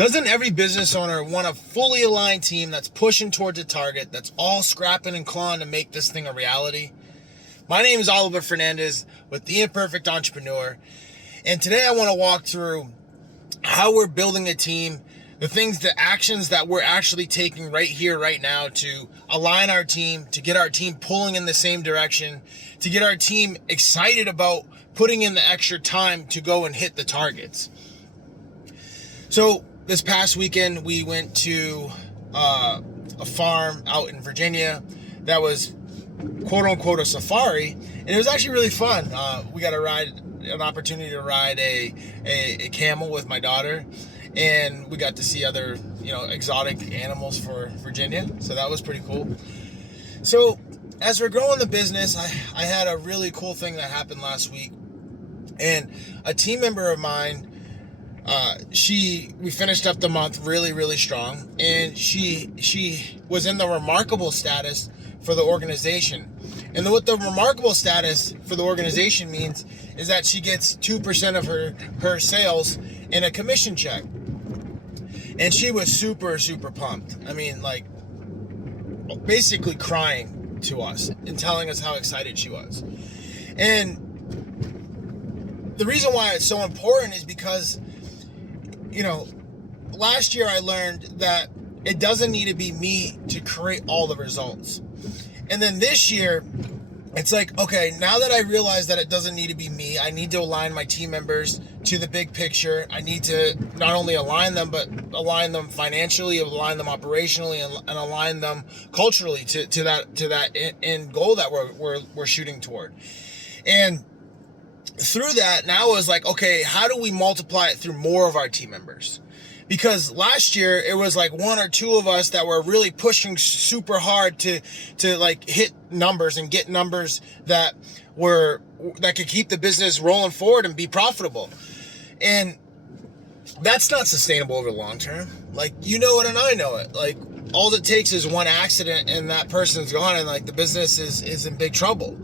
Doesn't every business owner want a fully aligned team that's pushing towards a target, that's all scrapping and clawing to make this thing a reality? My name is Oliver Fernandez with The Imperfect Entrepreneur, and today I want to walk through how we're building a team, the actions that we're actually taking right here, right now to align our team, to get our team pulling in the same direction, to get our team excited about putting in the extra time to go and hit the targets. So this past weekend, we went to a farm out in Virginia that was quote unquote a safari, and it was actually really fun. We got an opportunity to ride a camel with my daughter, and we got to see other exotic animals for Virginia, so that was pretty cool. So as we're growing the business, I had a really cool thing that happened last week, and a team member of mine, we finished up the month really, really strong, and she was in the remarkable status for the organization. And what the remarkable status for the organization means is that she gets 2% of her sales in a commission check. And she was super, super pumped. I mean, like, basically crying to us and telling us how excited she was. And the reason why it's so important is because last year I learned that it doesn't need to be me to create all the results. And then this year, it's like, okay, now that I realize that it doesn't need to be me, I need to align my team members to the big picture. I need to not only align them, but align them financially, align them operationally, and align them culturally to that end goal that we're shooting toward. And through that, now is like, okay, how do we multiply it through more of our team members? Because last year it was like one or two of us that were really pushing super hard to like hit numbers and get numbers that could keep the business rolling forward and be profitable. And that's not sustainable over the long term. Like, you know it and I know it. Like, all it takes is one accident and that person's gone, and like the business is in big trouble.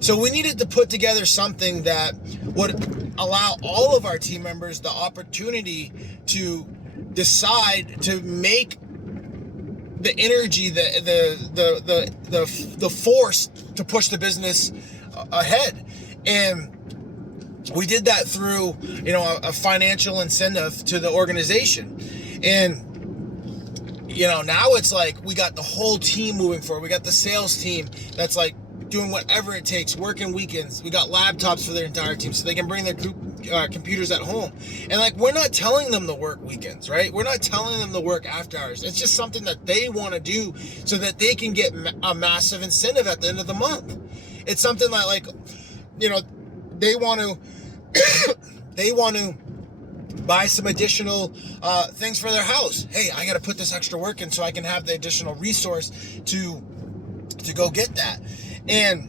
So we needed to put together something that would allow all of our team members the opportunity to decide to make the energy, the force to push the business ahead. And we did that through a financial incentive to the organization. And now it's like we got the whole team moving forward. We got the sales team that's like doing whatever it takes, working weekends. We got laptops for their entire team so they can bring their computers at home. And like, we're not telling them to work weekends, right? We're not telling them to work after hours. It's just something that they want to do so that they can get a massive incentive at the end of the month. It's something that they want to buy some additional things for their house. Hey, I got to put this extra work in so I can have the additional resource to go get that. And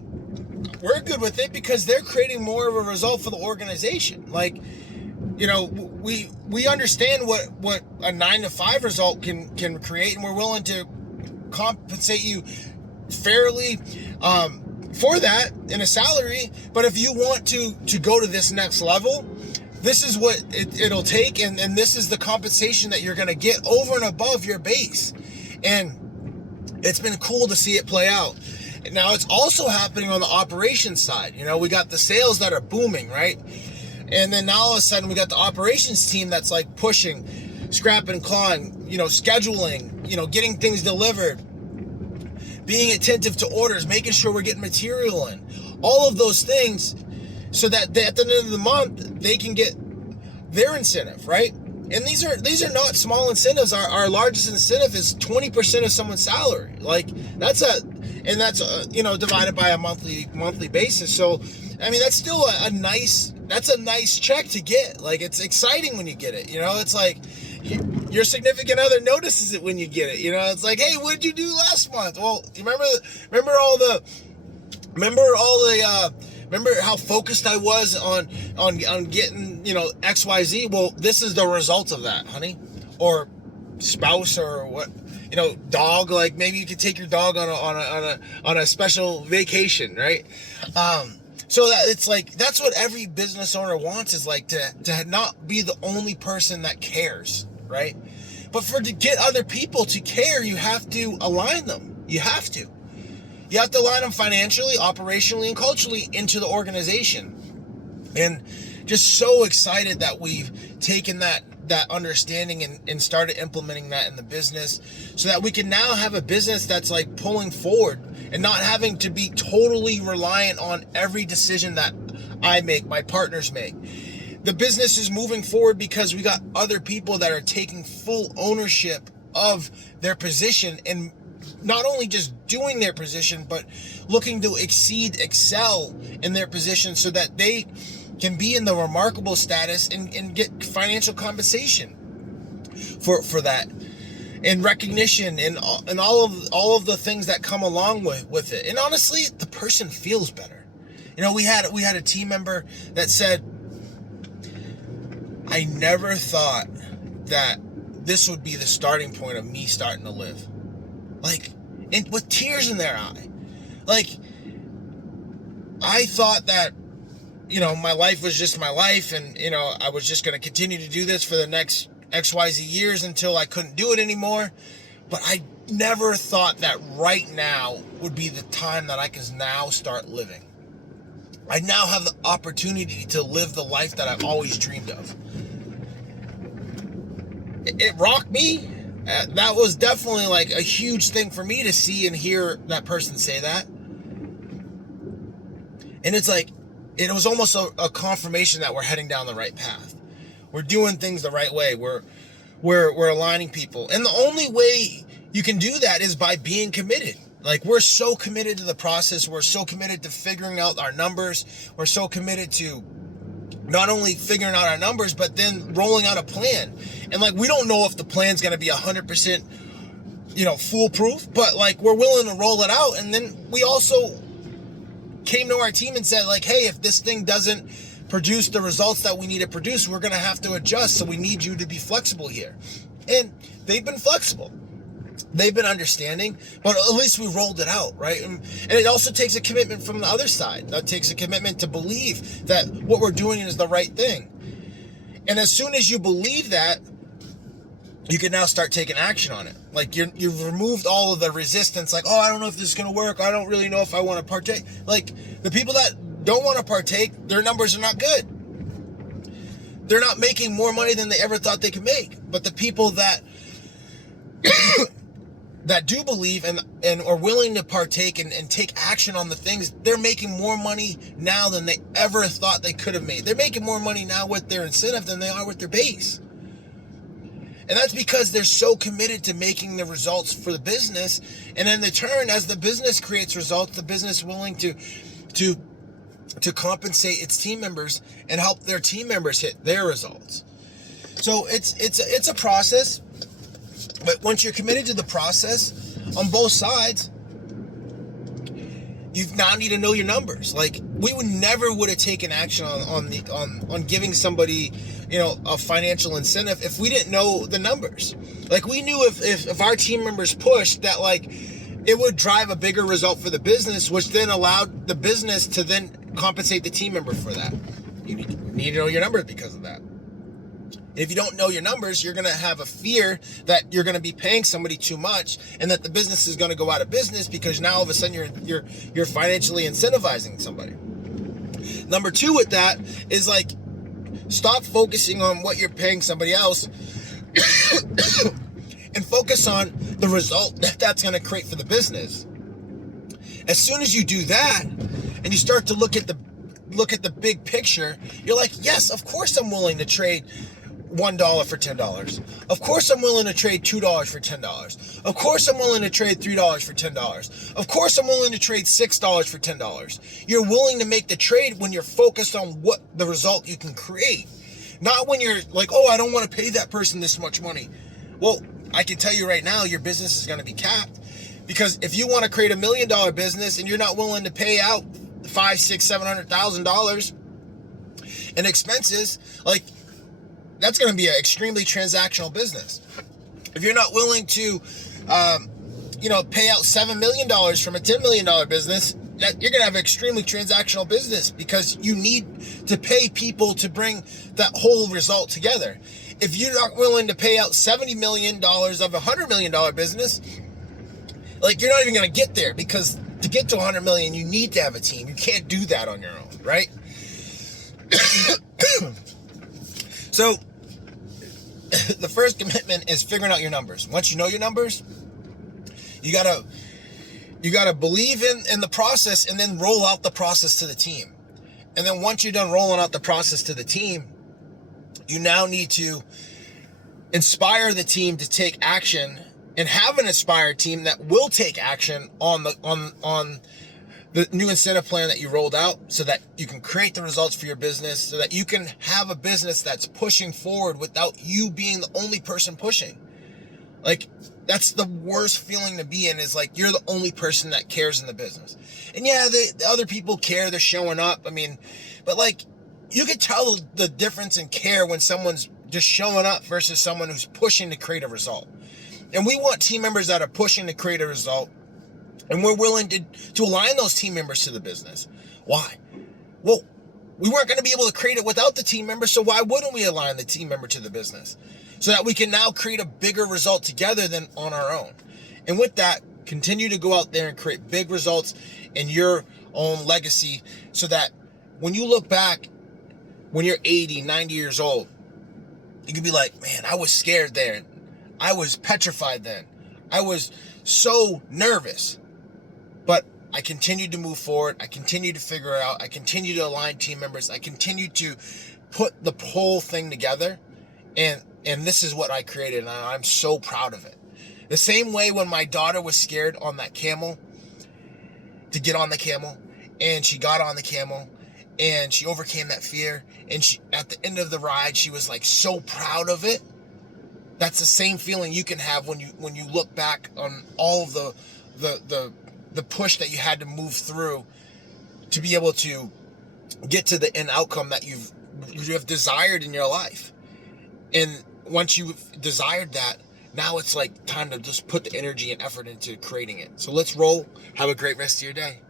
we're good with it because they're creating more of a result for the organization. Like, we understand what a 9-to-5 result can create, and we're willing to compensate you fairly for that in a salary. But if you want to go to this next level, this is what it'll take, and this is the compensation that you're going to get over and above your base. And it's been cool to see it play out. Now, it's also happening on the operations side. We got the sales that are booming, right? And then now all of a sudden we got the operations team that's like pushing, scrapping, clawing, scheduling, getting things delivered, being attentive to orders, making sure we're getting material in. All of those things so that at the end of the month they can get their incentive, right? And these are not small incentives. Our largest incentive is 20% of someone's salary. Like, that's divided by a monthly basis. So, I mean, that's still a nice check to get. Like, it's exciting when you get it. It's like your significant other notices it when you get it. It's like, hey, what did you do last month? Well, you remember how focused I was on getting, XYZ? Well, this is the result of that, honey. Or spouse, or what, dog. Like, maybe you could take your dog on a special vacation, right? So that it's like, that's what every business owner wants, is like to not be the only person that cares, right? But to get other people to care, you have to align them. You have to align them financially, operationally, and culturally into the organization. And just so excited that we've taken that understanding and started implementing that in the business, so that we can now have a business that's like pulling forward and not having to be totally reliant on every decision that I make, my partners make. The business is moving forward because we got other people that are taking full ownership of their position, and not only just doing their position, but looking to excel in their position, so that they can be in the remarkable status and get financial compensation for that, and recognition, and all of the things that come along with it. And honestly, the person feels better. You know, we had a team member that said, I never thought that this would be the starting point of me starting to live. Like, and with tears in their eye. Like, I thought that, you know, my life was just my life, and, you know, I was just going to continue to do this for the next XYZ years until I couldn't do it anymore. But I never thought that right now would be the time that I can now start living. I now have the opportunity to live the life that I've always dreamed of. It rocked me. That was definitely like a huge thing for me to see and hear that person say that. And it's like, it was almost a confirmation that we're heading down the right path. We're doing things the right way. We're aligning people. And the only way you can do that is by being committed. Like, we're so committed to the process. We're so committed to figuring out our numbers. We're so committed to not only figuring out our numbers, but then rolling out a plan. And like, we don't know if the plan's going to be 100%, you know, foolproof, but like, we're willing to roll it out. And then we also came to our team and said, like, hey, if this thing doesn't produce the results that we need to produce, we're going to have to adjust. So we need you to be flexible here. And they've been flexible. They've been understanding, but at least we rolled it out, right? And it also takes a commitment from the other side. That takes a commitment to believe that what we're doing is the right thing. And as soon as you believe that, you can now start taking action on it. Like, you've removed all of the resistance, like, oh, I don't know if this is going to work. I don't really know if I want to partake. Like, the people that don't want to partake, their numbers are not good. They're not making more money than they ever thought they could make. But the people that that do believe and are willing to partake and take action on the things, they're making more money now than they ever thought they could have made. They're making more money now with their incentive than they are with their base. And that's because they're so committed to making the results for the business. And in the turn, as the business creates results, the business is willing to compensate its team members and help their team members hit their results. So it's a process. But once you're committed to the process on both sides, you now need to know your numbers. Like, we would have taken action on giving somebody, you know, a financial incentive if we didn't know the numbers. Like, we knew if our team members pushed that, like, it would drive a bigger result for the business, which then allowed the business to then compensate the team member for that. You need to know your numbers because of that. If you don't know your numbers, you're going to have a fear that you're going to be paying somebody too much and that the business is going to go out of business, because now all of a sudden you're financially incentivizing somebody. Number two with that is, like, stop focusing on what you're paying somebody else and focus on the result that's going to create for the business. As soon as you do that and you start to look at the big picture, you're like, yes, of course I'm willing to trade $1 for $10. Of course I'm willing to trade $2 for $10. Of course I'm willing to trade $3 for $10. Of course I'm willing to trade $6 for $10. You're willing to make the trade when you're focused on what the result you can create. Not when you're like, oh, I don't want to pay that person this much money. Well, I can tell you right now, your business is going to be capped. Because if you want to create $1 million business and you're not willing to pay out $500,000, $600,000, $700,000 in expenses, like, that's going to be an extremely transactional business. If you're not willing to, pay out $7 million from a $10 million business, you're going to have an extremely transactional business, because you need to pay people to bring that whole result together. if you're not willing to pay out $70 million of a $100 million business, like, you're not even going to get there, because to get to 100 million, you need to have a team. You can't do that on your own, right? So the first commitment is figuring out your numbers. Once you know your numbers, you gotta believe in the process, and then roll out the process to the team. And then once you're done rolling out the process to the team, you now need to inspire the team to take action, and have an inspired team that will take action on the new incentive plan that you rolled out, so that you can create the results for your business, so that you can have a business that's pushing forward without you being the only person pushing. Like, that's the worst feeling to be in, is like, you're the only person that cares in the business. And yeah, the other people care, they're showing up. I mean, but like, you could tell the difference in care when someone's just showing up versus someone who's pushing to create a result. And we want team members that are pushing to create a result, and we're willing to align those team members to the business. Why? Well, we weren't going to be able to create it without the team member, so why wouldn't we align the team member to the business? So that we can now create a bigger result together than on our own. And with that, continue to go out there and create big results in your own legacy, so that when you look back, when you're 80, 90 years old, you can be like, man, I was scared then. I was petrified then. I was so nervous. But I continued to move forward. I continued to figure it out. I continued to align team members. I continued to put the whole thing together. And this is what I created, and I'm so proud of it. The same way when my daughter was scared on that camel, to get on the camel, and she got on the camel, and she overcame that fear, and she, at the end of the ride, she was like so proud of it. That's the same feeling you can have when you look back on all of the push that you had to move through to be able to get to the end outcome that you have desired in your life. And once you've desired that, now it's like time to just put the energy and effort into creating it. So let's roll. Have a great rest of your day.